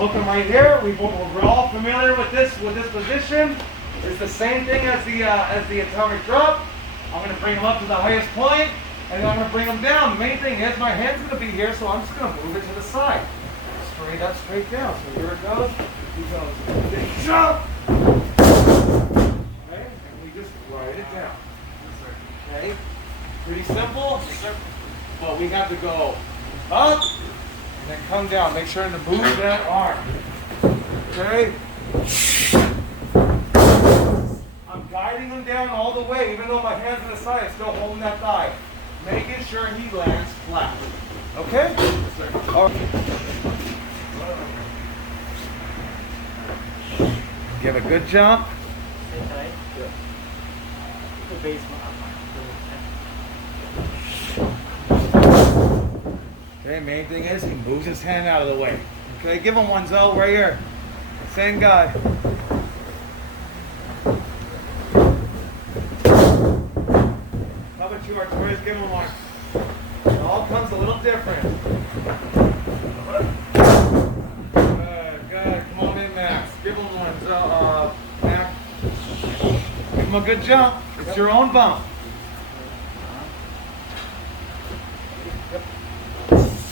hook him right here. We're all familiar with this position. It's the same thing as the atomic drop. I'm going to bring him up to the highest point, and then I'm going to bring him down. The main thing is my hand's going to be here, so I'm just going to move it to the side. Straight up, straight down. So here it goes. He goes, big jump. Okay, and we just ride it down. Okay, pretty simple. But we have to go up and then come down. Make sure to move that arm. Okay. I'm guiding him down all the way, even though my hand's on the side, I'm still holding that thigh. Making sure he lands flat. Okay? All right. Give a good jump. Okay, main thing is he moves his hand out of the way. Okay, give him one, Zoe, right here. Same guy. How about you, Artorias? Give him one. It all comes a little different. Good. Come on in, Max. Give him one, Zoe. Max. Give him a good jump. It's your own bump.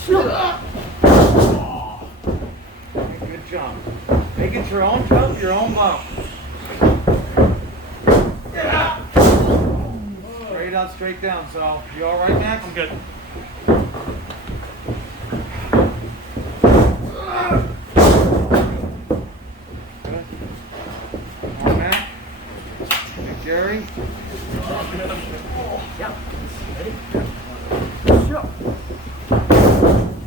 Good jump. Make it your own jump, your own bump. Straight out, straight down. So, you all right, Max? I'm good. Good. Come on, Max. Hey, Jerry. Yeah. Ready?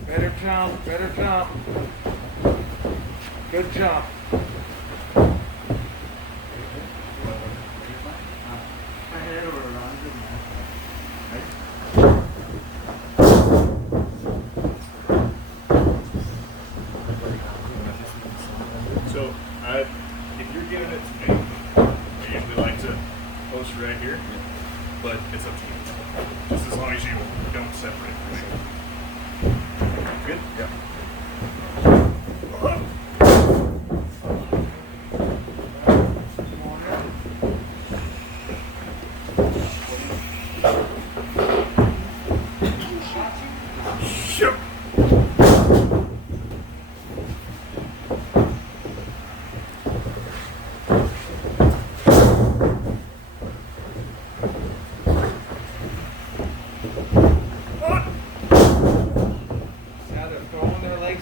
Better jump, better jump. Good jump. So, if you're giving it to me, I usually like to post right here, but it's up to you. Just as long as you don't separate for sure. Good? Yeah.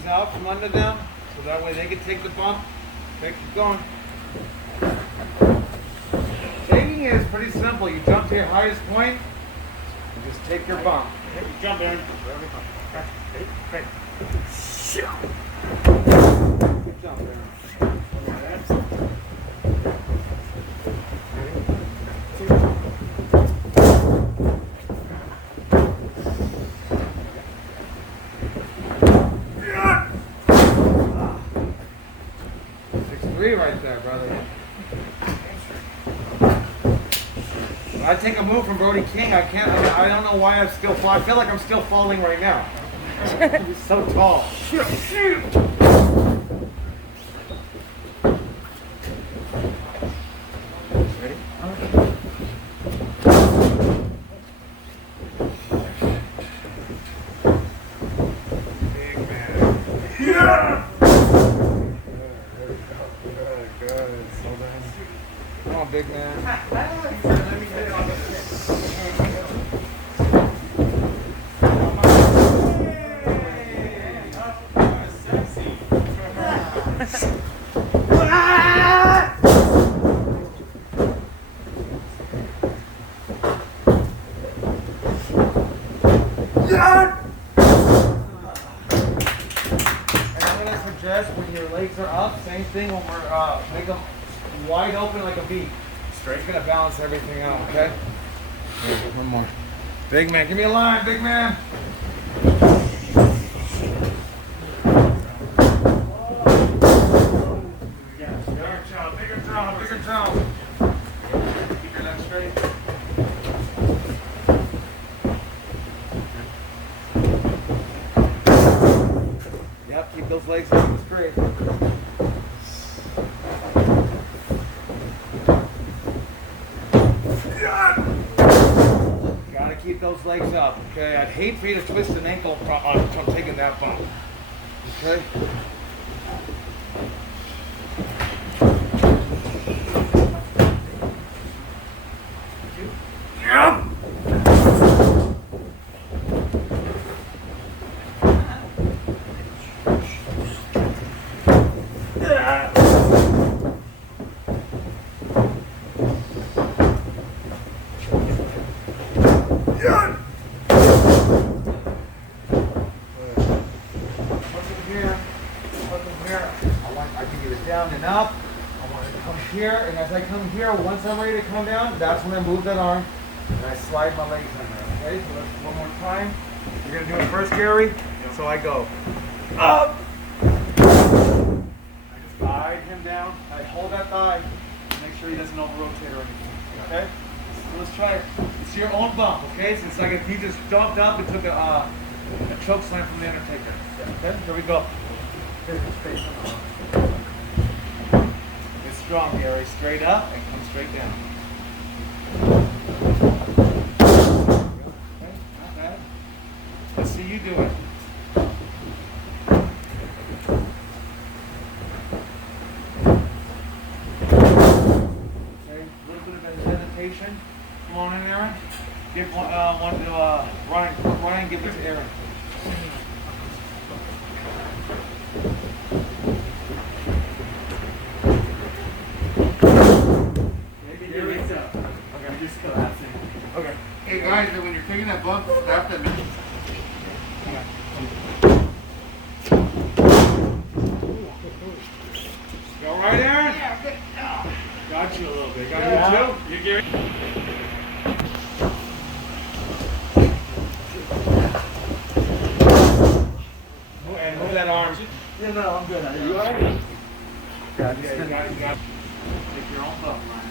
Out from under them, so that way they can take the bump. Okay, keep going. Taking it is pretty simple. You jump to your highest point, and just take your bump. Jump in. Good jump there. Right there, brother. I take a move from Brody King. I don't know why I'm still falling. I feel like I'm still falling right now. He's so tall. Ready? Big man. Yeah! Come on, big man. When your legs are up, same thing when we're make them wide open like a V. Straight. It's gonna balance everything out, okay? Here, one more. Big man, give me a line, big man. Bigger jump, bigger jump. Keep your legs straight. Yep, keep those legs straight. keep those legs up, okay? I'd hate for you to twist an ankle from taking that bump, okay? Yep. Down and up. I want it to come here, and as I come here, once I'm ready to come down, that's when I move that arm and I slide my legs in there. Okay, so let's one more time. You're gonna do it first, Gary. So I go up. I just slide him down. I hold that thigh. Make sure he doesn't over rotate or anything. Okay. So let's try it. It's your own bump. Okay. So it's like if you just jumped up and took a choke slam from the Undertaker. Okay. Here we go. Strong, Gary. Straight up and come straight down. Okay, not bad. Let's see you do it. Okay, a little bit of hesitation. Come on in, Aaron. Give one to Ryan. Ryan, give it to Aaron. Okay. Hey guys, when you're taking that bump, stop that minute. You all right, Aaron? Yeah, good. Got you a little bit. Got you too? You, Gary? And move that arm. Yeah, no, I'm good. Are you alright? Yeah, you got it. Take your own bump, Ryan.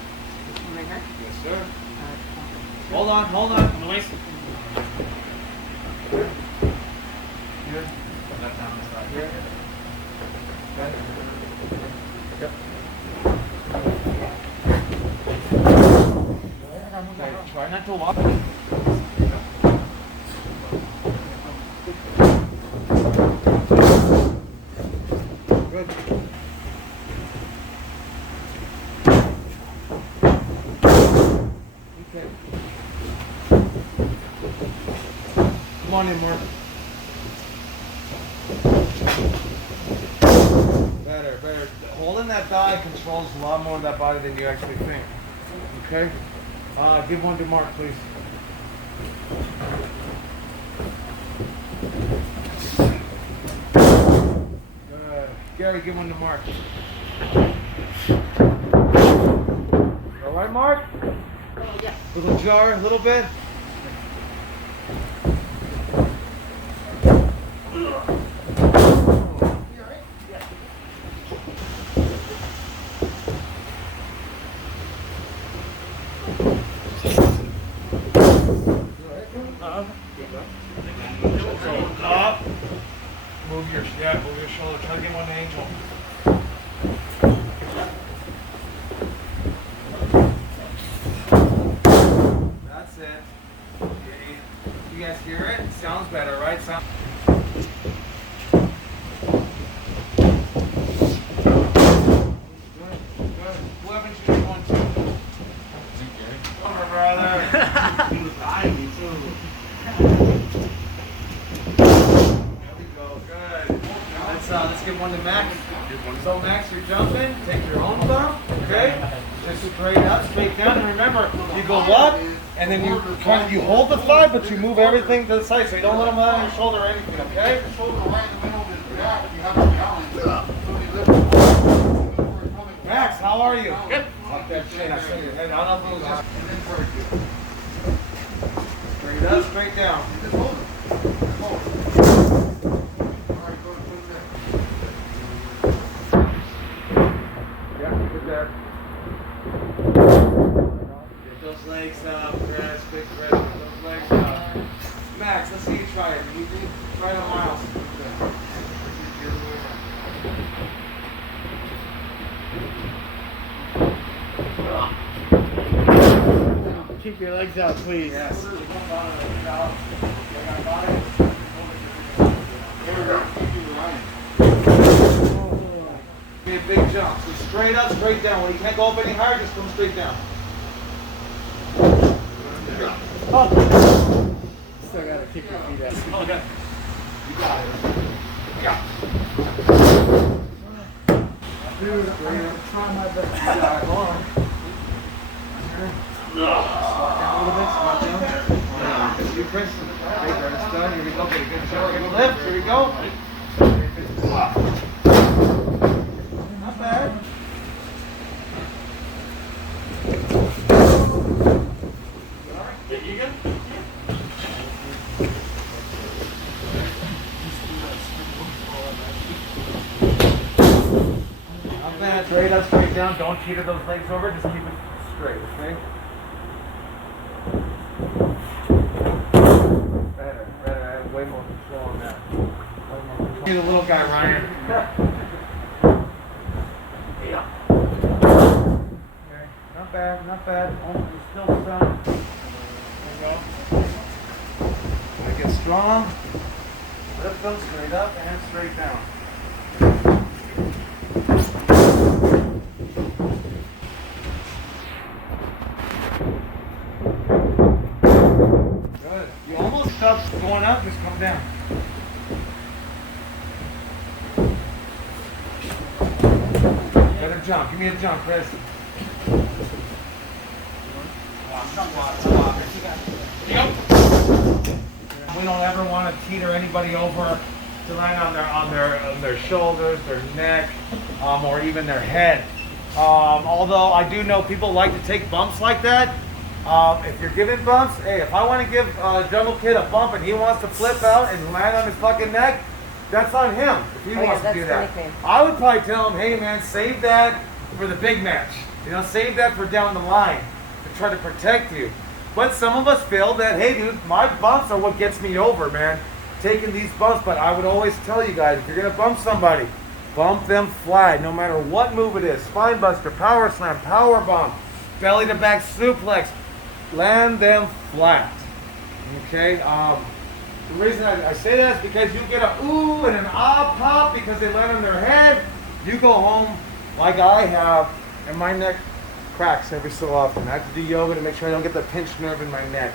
Yes, sir. Hold on, hold on. I'm releasing. Here. Here. Here. Okay. Yep. Okay, try not to walk. Good. Okay. Come on in, Mark. Better, better. Holding that thigh controls a lot more of that body than you actually think. Okay? Give one to Mark, please. Good. Gary, give one to Mark. All right, Mark? Oh, yeah. Little jar, a little bit. So up, move your shoulder. Try to get one angel. That's it. Okay. You guys hear it? Sounds better, right? Sound. Good, good. Who haven't you done one to? Come on, brother. He was eyeing me too. There we go. Good. Let's give one to Max. So Max, you're jumping. Take your own bump. Okay. Just straight up, straight down. And remember, you go up, and then you hold the thigh, but you move everything to the side, so you don't let them out on your shoulder or anything. Okay. The shoulder right in the middle of his back. You have to balance. So he lifts. Max, how are you? Good. Up that chin. I saw your head. I don't know if it was just And then toward you. straight up, straight down. Just hold it. Just hold it. Alright, go to there. Yeah, good there. Get those legs up, Chris. Big Chris. Get those legs up. Max, let's see you try it. You can try it on Miles. Keep your legs out, please. Yes. Be a big jump. So straight up, straight down. When you can't go up any higher, just come straight down. Oh. Still gotta keep your feet up. Oh, okay. You got it. Yeah. Dude, I'm gonna try my best. All right, hold on. Squat down a little bit. Squat down. Just you, Chris. Okay, that's done. Here we go. Get a good show. Get a lift. Here we go. Not bad. You good? Not bad. Straight up, straight down. Don't teeter those legs over. Just keep it straight, okay? Better. I have way more control on that. You're the little guy, Ryan. Yeah. Okay. Not bad, not bad. Almost still some. There we go. I get strong. Lift them straight up and straight down. Good. You almost stop going up, just come down. Better jump. Give me a jump, Chris. We don't ever want to teeter anybody over to land on their shoulders, their neck, or even their head. Although I do know people like to take bumps like that. If you're giving bumps, hey, if I want to give Jungle Kid a bump and he wants to flip out and land on his fucking neck, that's on him if he wants to do that. I would probably tell him, hey man, save that for the big match. You know, save that for down the line to try to protect you. But some of us feel that, hey dude, my bumps are what gets me over, man. Taking these bumps, but I would always tell you guys, if you're gonna bump somebody, bump them flat, no matter what move it is. Spine buster, power slam, power bomb, belly to back suplex. Land them flat. Okay? The reason I say that is because you get a ooh and an ah pop because they land on their head. You go home like I have, and my neck cracks every so often. I have to do yoga to make sure I don't get the pinched nerve in my neck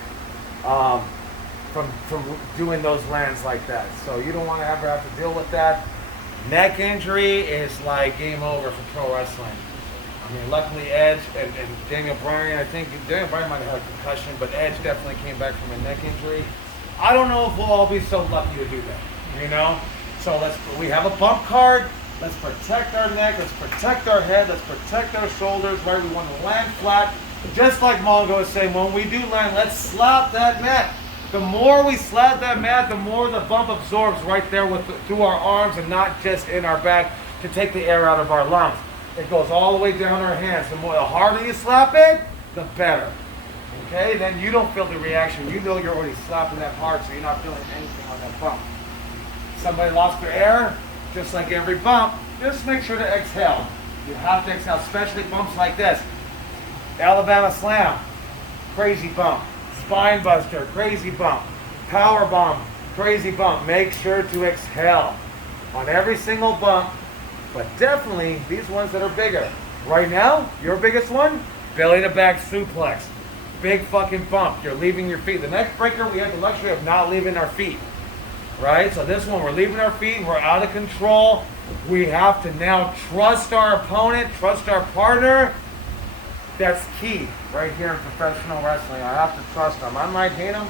from doing those lands like that. So you don't want to ever have to deal with that. Neck injury is like game over for pro wrestling. I mean, luckily Edge and Daniel Bryan, I think Daniel Bryan might have had a concussion, but Edge definitely came back from a neck injury. I don't know if we'll all be so lucky to do that, you know? So we have a bump card. Let's protect our neck. Let's protect our head. Let's protect our shoulders, right? We want to land flat. Just like Mongo is saying, when we do land, let's slap that mat. The more we slap that mat, the more the bump absorbs right there through our arms and not just in our back to take the air out of our lungs. It goes all the way down our hands. The harder you slap it, the better. Okay? Then you don't feel the reaction. You know you're already slapping that hard, so you're not feeling anything on that bump. Somebody lost their air, just like every bump, just make sure to exhale. You have to exhale, especially bumps like this. Alabama Slam, crazy bump. Spine buster, crazy bump. Power bomb, crazy bump. Make sure to exhale on every single bump. But definitely these ones that are bigger. Right now, your biggest one, belly to back suplex. Big fucking bump. You're leaving your feet. The next breaker, we have the luxury of not leaving our feet. Right? So this one, we're leaving our feet. We're out of control. We have to now trust our opponent, trust our partner. That's key right here in professional wrestling. I have to trust him. I might hate him.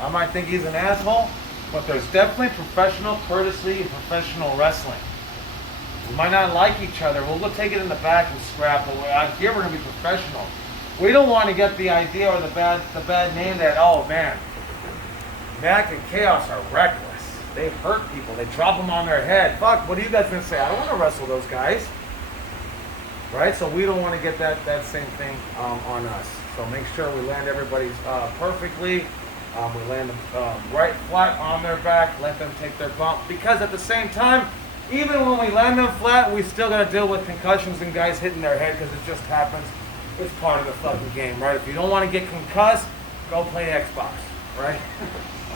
I might think he's an asshole. But there's definitely professional courtesy in professional wrestling. We might not like each other. We'll take it in the back and scrap. But out here, we're going to be professional. We don't want to get the idea or the bad name that, oh man, Mac and Chaos are reckless. They hurt people. They drop them on their head. Fuck, what are you guys going to say? I don't want to wrestle those guys. Right? So we don't want to get that same thing on us. So make sure we land everybody perfectly. We land them right flat on their back. Let them take their bump. Because at the same time, even when we land them flat, we still got to deal with concussions and guys hitting their head because it just happens. It's part of the fucking game, right? If you don't want to get concussed, go play Xbox. right?